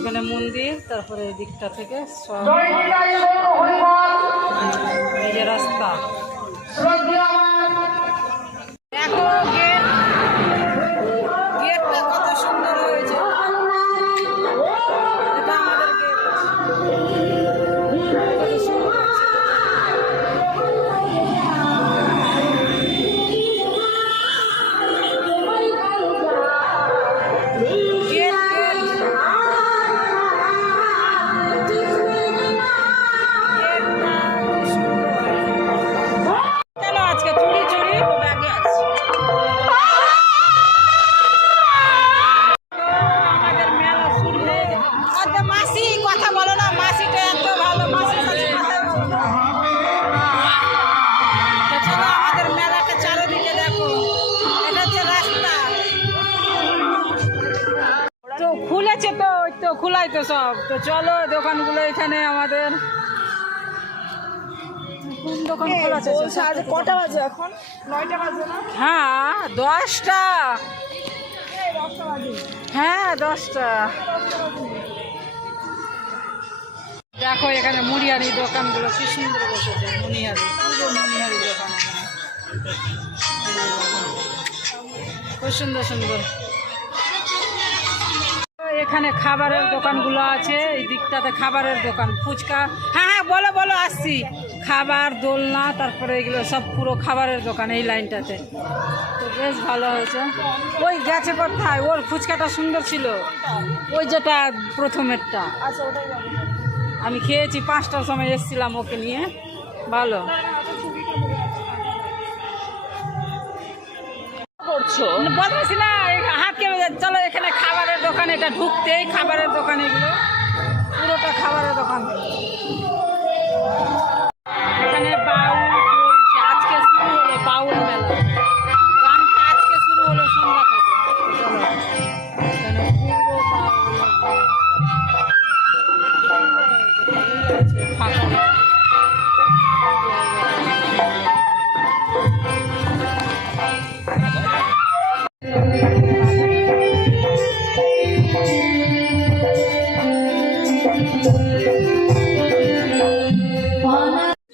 এখানে মন্দির, তারপরে এই দিকটা থেকে সব এই যে রাস্তা। দেখো গেটটা কত সুন্দর হয়েছে। এটা আমাদের গেট। কত সুন্দর লাগছে। খুলেছে তো, ওই তো খোলাই তো সব। তো চলো দোকানগুলো এখানে আমাদের দোকান খোলা আছে। কটা বাজে এখন? 9টা বাজে না? হ্যাঁ 10টা। হ্যাঁ 10টা। দেখো এখানে মুড়িয়ারি দোকানগুলো কি সুন্দর বসেছে। মুড়িয়ারি, পুরো মুড়িয়ারি দোকান খুব সুন্দর সুন্দর। এখানে খাবারের দোকানগুলো আছে, এই দিকটাতে খাবারের দোকান, ফুচকা। হ্যাঁ হ্যাঁ বলো বলো, আসছি। খাবার, দোলনা, তারপরে এগুলো সব পুরো খাবারের দোকান এই লাইনটাতে। তো বেশ ভালো হয়েছে। ওই গেছে কোথায়, ওর ফুচকাটা সুন্দর ছিল, ওই যেটা প্রথমেরটা। আচ্ছা ওটাই যাবো। আমি খেয়েছি, 5টার সময় এসেছিলাম ওকে নিয়ে। ভালো করছো বলছি না, হাত কেমন। চলো এখানে খাবারের দোকান, এটা ঢুকতেই খাবারের দোকান, এগুলো পুরোটা খাবারের দোকান। এখানে বাউল চলছে, আজকে শুরু হলো বাউল মেলা। গানটা আজকে শুরু হলো সন্ধ্যা থেকে। চলো এখানে পুরো ফাঁকা।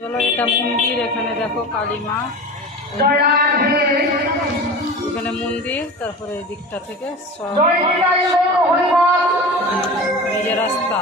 চলো এটা মন্দির, এখানে দেখো কালী মা, এখানে মন্দির, তারপরে এই দিকটা থেকে সব এই যে রাস্তা।